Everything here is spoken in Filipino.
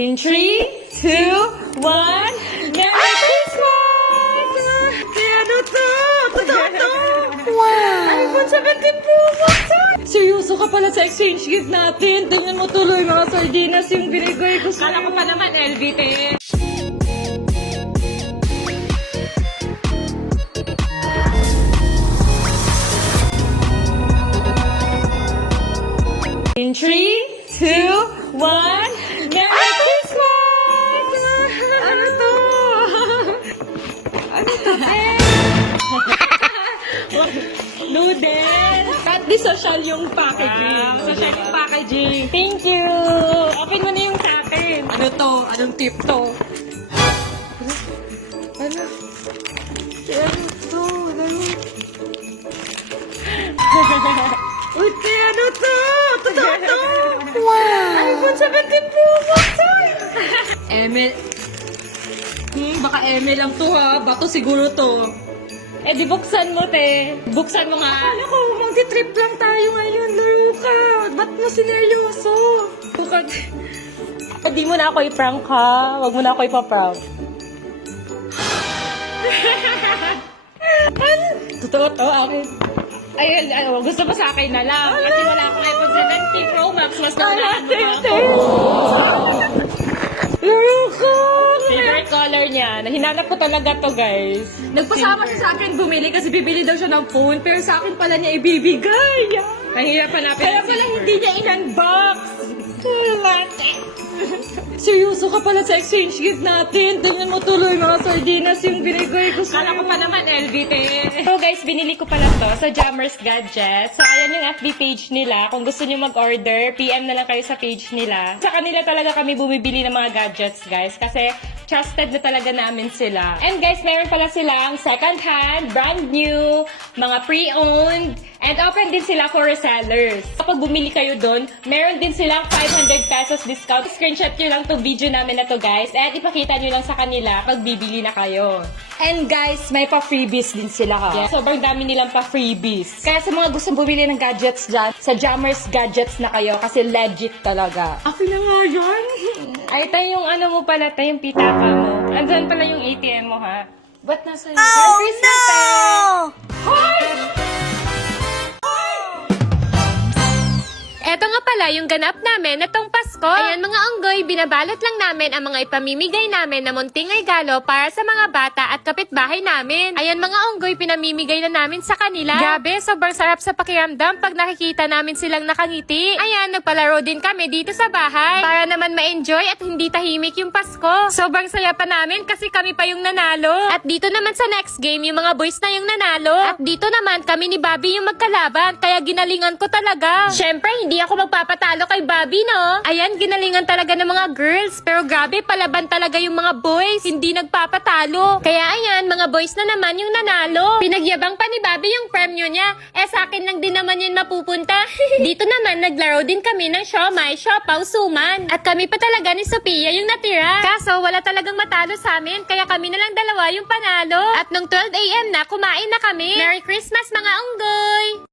In 3, 2, 1, Merry Christmas! Kaya ano to? Totoo to? Wow! iPhone 17 Pro Max! Seryoso ka pala sa exchange gift natin. Tingnan mo tuloy mga sardinas yung binigay ko sa'yo. Kala ko pa naman LVT. In 3, 2, 1, Merry Christmas! Ano to? Ano to, Noodles! At di social yung packaging. Social yung packaging. Thank you! Open mo na yung sa akin. Ano to? Anong tip to? Ano? Ano to? Uy, ano to? Totoo to? Wow! iPhone 17 Pro Max! Emil. Baka Emil lang to ha. Bato siguro to. Eh di buksan mo, te. Buksan mo nga. Akala ko, magti-trip lang tayo ngayon. Laro ka. Ba't mo sineryoso? Bukad. Di mo na ako i-prank ha. Huwag mo na ako ipaprank. Totoo to, akin. Ay, gusto mo sa akin na lang. Kasi wala akong iPhone 17 Pro Max. Mas naunahan mo ako. Laro ka! Favorite color niya. Hinanap ko talaga to, guys. Nagpasama siya sa akin bumili kasi bibili daw siya ng phone. Pero sa akin pala niya ibibigay. Mahirap hanapin. Kaya pala hindi niya in-unbox. Seryoso ka pala sa exchange gift natin. Tingnan mo tuloy mga sardinas yung binigay ko sa'yo. Kala ko pa naman LVT. So guys, binili ko pala to sa Jammers Gadgets. So ayan yung FB page nila. Kung gusto nyo mag-order, PM na lang kayo sa page nila. Sa kanila talaga kami bumibili ng mga gadgets, guys. Kasi trusted na talaga namin sila. And guys, meron pala silang second hand, brand new, mga pre-owned, and open din sila for resellers. Kapag bumili kayo doon, meron din silang 500 pesos discount. Screenshot nyo lang tong video namin na to, guys. And ipakita nyo lang sa kanila pag bibili na kayo. And guys, may pa-freebies din sila ha. Yeah. Sobrang dami nilang pa-freebies. Kaya sa mga gustong bumili ng gadgets dyan, sa Jammers Gadgets na kayo kasi legit talaga. Akin na nga yan. Ay, tayo yung ano mo pala, tayo yung pitaka mo. Andyan pala yung ATM mo ha. Ba't nasa iyo? Oh, Christmas, no! Hoy! Eto nga pala yung ganap namin na tong Pasko. Ayan mga unggoy, binabalot lang namin ang mga ipamimigay namin na munting regalo para sa mga bata at kapitbahay namin. Ayan mga unggoy, pinamimigay na namin sa kanila. Grabe, sobrang sarap sa pakiramdam pag nakikita namin silang nakangiti. Ayan, nagpalaro din kami dito sa bahay para naman ma-enjoy at hindi tahimik yung Pasko. Sobrang saya pa namin kasi kami pa yung nanalo. At dito naman sa next game, yung mga boys na yung nanalo. At dito naman kami ni Bobby yung magkalaban, kaya ginalingan ko talaga. Syempre, hindi ako magpapatalo kay Bobby, no? Ayan, ginalingan talaga ng mga girls. Pero grabe, palaban talaga yung mga boys. Hindi nagpapatalo. Kaya ayan, mga boys na naman yung nanalo. Pinagyabang pa ni Bobby yung premyo niya. Eh, sa akin lang din naman yun mapupunta. Dito naman, naglaro din kami ng siomay, siopaw, suman. At kami pa talaga ni Sophia yung natira. Kaso, wala talagang matalo sa amin. Kaya kami na lang dalawa yung panalo. At nung 12 AM na, kumain na kami. Merry Christmas, mga unggoy!